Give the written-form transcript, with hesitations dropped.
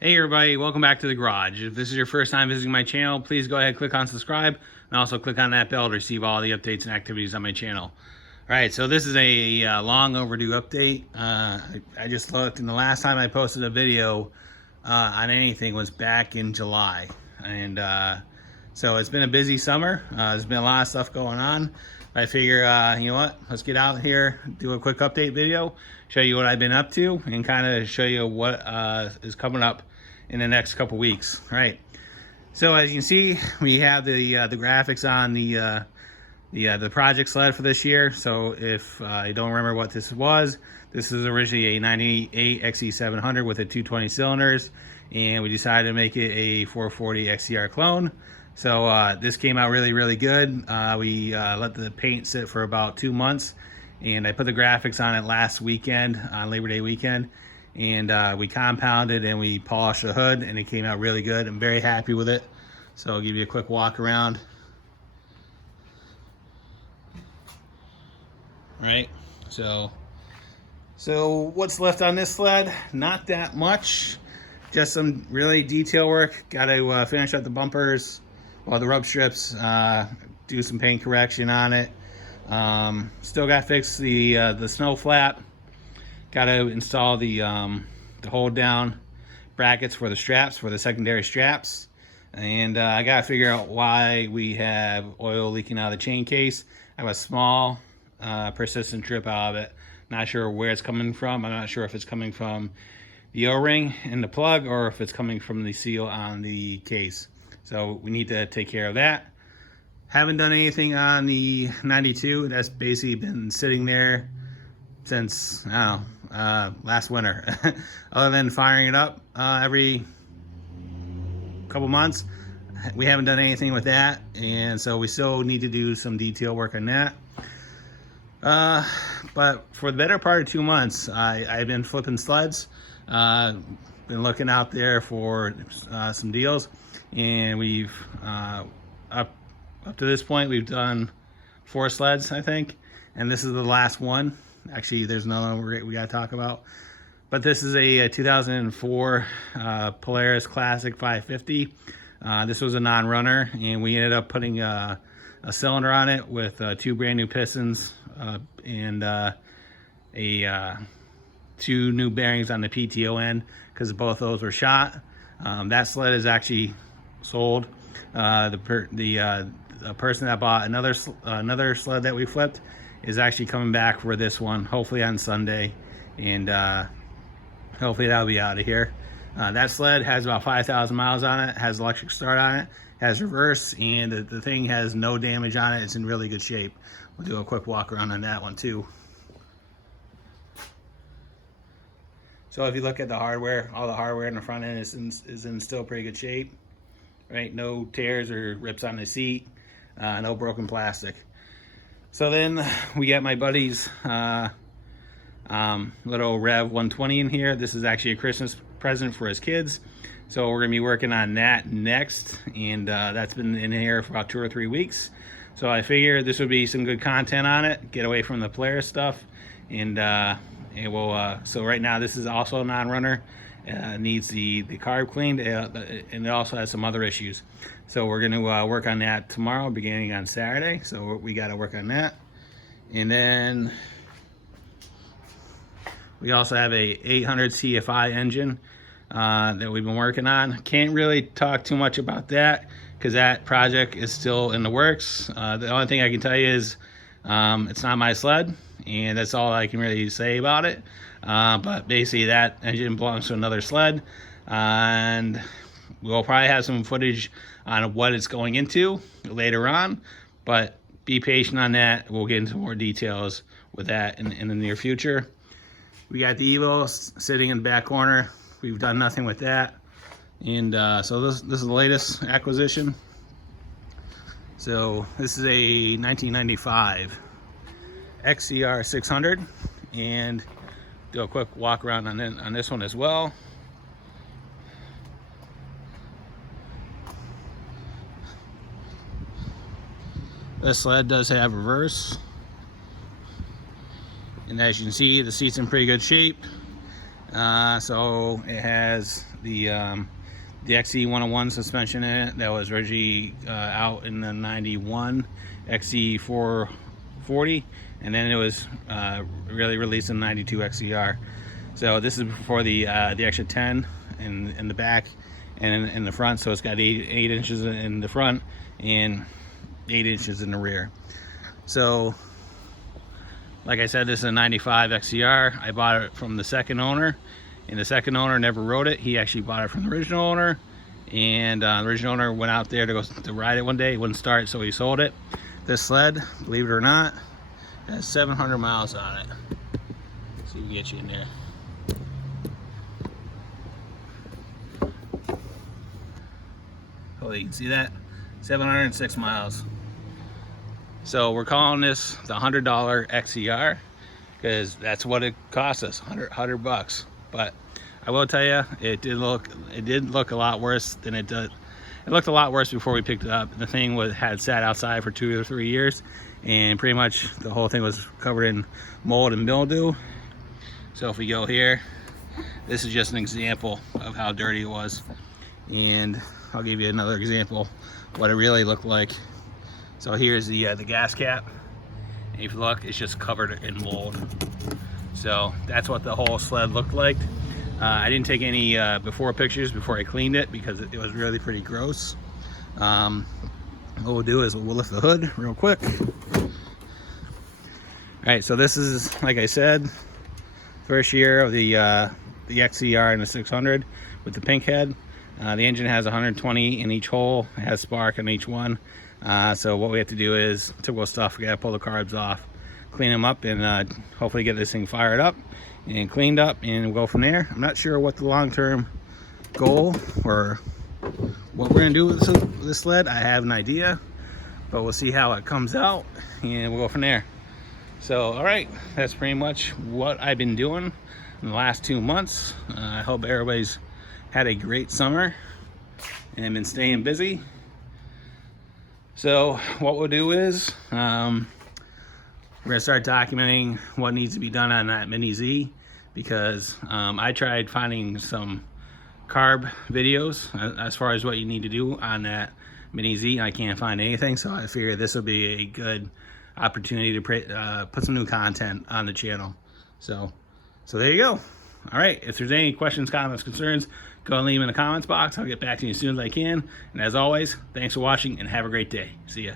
Hey everybody, welcome back to the garage. If this is your first time visiting my channel, please go ahead and click on subscribe and also click on that bell to receive all the updates and activities on my channel. Alright, so this is a long overdue update. I just looked, and the last time I posted a video on anything was back in July. And so it's been a busy summer. There's been a lot of stuff going on. I figure, you know what, let's get out here, do a quick update video, show you what I've been up to, and kind of show you what is coming up in the next couple weeks. All right, so as you can see, we have the graphics on the project sled for this year. So if you don't remember what this was, this is originally a 98 XE700 with a 220 cylinders, and we decided to make it a 440 XCR clone. So this came out really good. We let the paint sit for about 2 months, and I put the graphics on it last weekend, on Labor Day weekend, and we compounded and we polished the hood, and it came out really good. I'm very happy with it. So I'll give you a quick walk around. Right, so what's left on this sled? Not that much, just some really detail work. Got to finish up the bumpers, well, the rub strips, do some paint correction on it. Still got to fix the snow flap. Got to install the hold down brackets for the straps, for the secondary straps. And I got to figure out why we have oil leaking out of the chain case. I have a small persistent drip out of it. Not sure where it's coming from. I'm not sure if it's coming from the O-ring in the plug or if it's coming from the seal on the case. So we need to take care of that. Haven't done anything on the 92. That's basically been sitting there since, I don't know, last winter. Other than firing it up every couple months, we haven't done anything with that. And so we still need to do some detail work on that. But for the better part of 2 months, I've been flipping sleds, been looking out there for some deals, and we've up to this point we've done 4 sleds, I think, and this is the last one. Actually, there's another one we got to talk about, but this is a 2004 Polaris Classic 550. This was a non-runner, and we ended up putting a cylinder on it with 2 brand new pistons and 2 new bearings on the PTO end, because both those were shot. That sled is actually sold. The person that bought another sled that we flipped is actually coming back for this one, hopefully on Sunday, and hopefully that'll be out of here. That sled has about 5,000 miles on it, has electric start on it, has reverse, and the thing has no damage on it. It's in really good shape. We'll do a quick walk around on that one too. So if you look at the hardware, all the hardware in the front end is in still pretty good shape, right? No tears or rips on the seat, no broken plastic. So then we got my buddy's little Rev 120 in here. This is actually a Christmas present for his kids. So we're gonna be working on that next, and that's been in here for about 2 or 3 weeks. So I figured this would be some good content on it, get away from the Polaris stuff, and it will. So right now this is also a non-runner. Needs the carb cleaned, and it also has some other issues. So we're going to work on that tomorrow, beginning on Saturday. So we got to work on that. And then we also have a 800 CFI engine that we've been working on. Can't really talk too much about that because that project is still in the works. The only thing I can tell you is it's not my sled, and that's all I can really say about it. But basically that engine belongs to another sled, and we'll probably have some footage on what it's going into later on, but be patient on that. We'll get into more details with that in the near future. We got the Evo sitting in the back corner. We've done nothing with that, and so this is the latest acquisition. So this is a 1995 XCR 600, and do a quick walk around on this one as well. This sled does have reverse, and as you can see, the seat's in pretty good shape. So it has the XE101 suspension in it that was originally out in the 91 XE440, and then it was really released in 92 XER. So this is before the extra 10 in the back and in the front. So it's got 8 inches in the front and 8 inches in the rear. So like I said, this is a 95 XER. I bought it from the second owner, and the second owner never rode it. He actually bought it from the original owner, and the original owner went out there to ride it one day. It wouldn't start, so he sold it. This sled, believe it or not, has 700 miles on it. Let's see if we can get you in there. Oh, you can see that? 706 miles. So we're calling this the $100 XER because that's what it cost us, 100 bucks. But I will tell you, it did look a lot worse than it did. It looked a lot worse before we picked it up. The thing had sat outside for 2 or 3 years, and pretty much the whole thing was covered in mold and mildew. So if we go here, this is just an example of how dirty it was, and I'll give you another example what it really looked like. So here's the gas cap, and if you look, it's just covered in mold. So that's what the whole sled looked like. I didn't take any before pictures before I cleaned it because it was really pretty gross. What we'll do is we'll lift the hood real quick. All right, so this is, like I said, first year of the XER and the 600 with the pink head. The engine has 120 in each hole. It has spark in each one. So what we have to do is typical stuff. We gotta pull the carbs off, clean them up, and hopefully get this thing fired up and cleaned up, and we'll go from there. I'm not sure what the long-term goal or what we're gonna do with this sled. I have an idea, but we'll see how it comes out, and we'll go from there. So all right, that's pretty much what I've been doing in the last 2 months. I hope everybody's had a great summer and been staying busy. So what we'll do is we're gonna start documenting what needs to be done on that Mini Z, because I tried finding some carb videos as far as what you need to do on that Mini Z. I can't find anything, so I figured this will be a good opportunity to put some new content on the channel. So there you go. All right, if there's any questions, comments, concerns, go and leave them in the comments box. I'll get back to you as soon as I can. And as always, thanks for watching and have a great day. See ya.